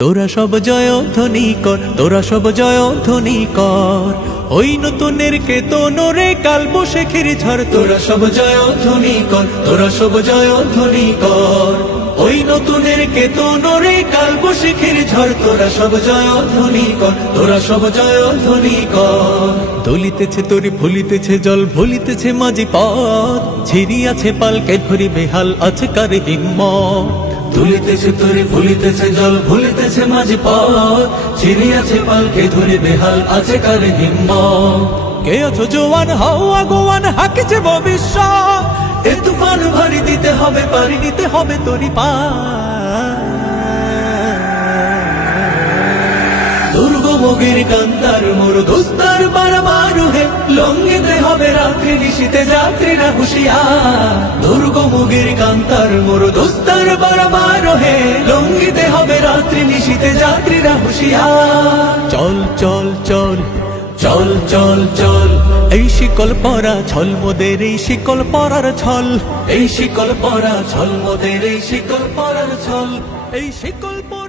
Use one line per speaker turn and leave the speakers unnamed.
তোরা সব জয় ধ্বনি কর, তোরা সব জয় ধ্বনি কর। ওই নতুনের কে তো নরে কাল বসে খেরি ঝড়, তোরা সব জয় ধ্বনি কর, তোরা সব জয় ধ্বনি কর। ওই নতুনের কে তো নরে কাল বসে খেরি ঝড়, তোরা সব জয় ধ্বনি কর, তোরা সব জয় ধ্বনি কর। দলিতেছে তরি, ভুলিতেছে জল, ভুলিতেছে মাঝি পথ। ছিড়িয়াছে পালকে ধরি বেহাল আছে কার হিম্মত। তুলিতেছে তরি ভুলিতেছে জল ভুলিতেছে মাঝে পথ ছিড়িয়াছে পালকে ধরে বেহাল আছে কার হিম্ম কে আছো জোয়ান হাও আগোয়ান হাকিছে ভবিষ্যৎ। এ তুফান ভারী দিতে হবে পারি নিতে হবে তরি পা। দুর্গমগির কান্তার মোর দোস্তার বারবার হে লঙ্গিতে হবে রাত্রি নিশীতে যাত্রীরা হুশিয়া দুর্গমগির কান্তার মোর দোস্তার বারবার হে লঙ্গিতে হবে রাত্রি নিশিতে যাত্রীরা হুশিয়া চল চল চল চল চল চল এই শিকল পরা ছল মোদের এই শিকল পরার ছল। এই শিকল পরা ছল মোদের এই শিকল পরার ছল। এই শিকল পরা